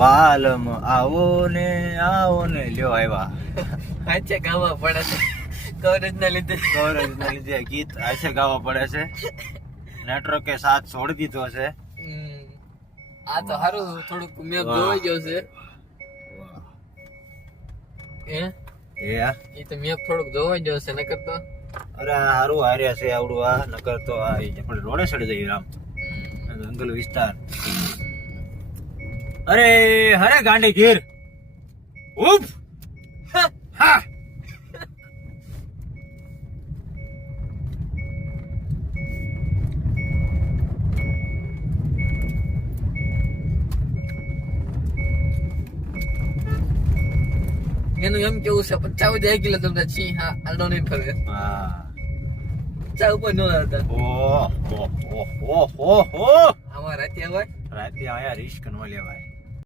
વાલમ આવો ને લ્યો આવ્યા. અચ્છા ગાવા પડે છે કવરેજ ના લીધે. કવરેજ ના લીધે ગીત આછે ગાવા પડે છે. નેટવર્કે સાથ છોડી દીધો છે. આ તો સારું થોડુંક મેં જોઈ ગયો છે એ તો મેં થોડુંક જોવાઈ ગયો છે નકર તો અરે હારું હાર્યા છે આવડું આ નકર તો આ આપણે રોડે ચડી જઈએ રામ જંગલ વિસ્તાર. અરે હરે ગાંડી ગીર ઉપ હા એનું એમ કેવું છે 50 કિલો તમને છી હા આડો નહીં ફરે. હા 50 ઉપર નો હતા ઓહ ઓહ ઓહ ઓહ ઓહ આમાં રાતે હોય રાતે આયા રિસ્ક ન લેવાય.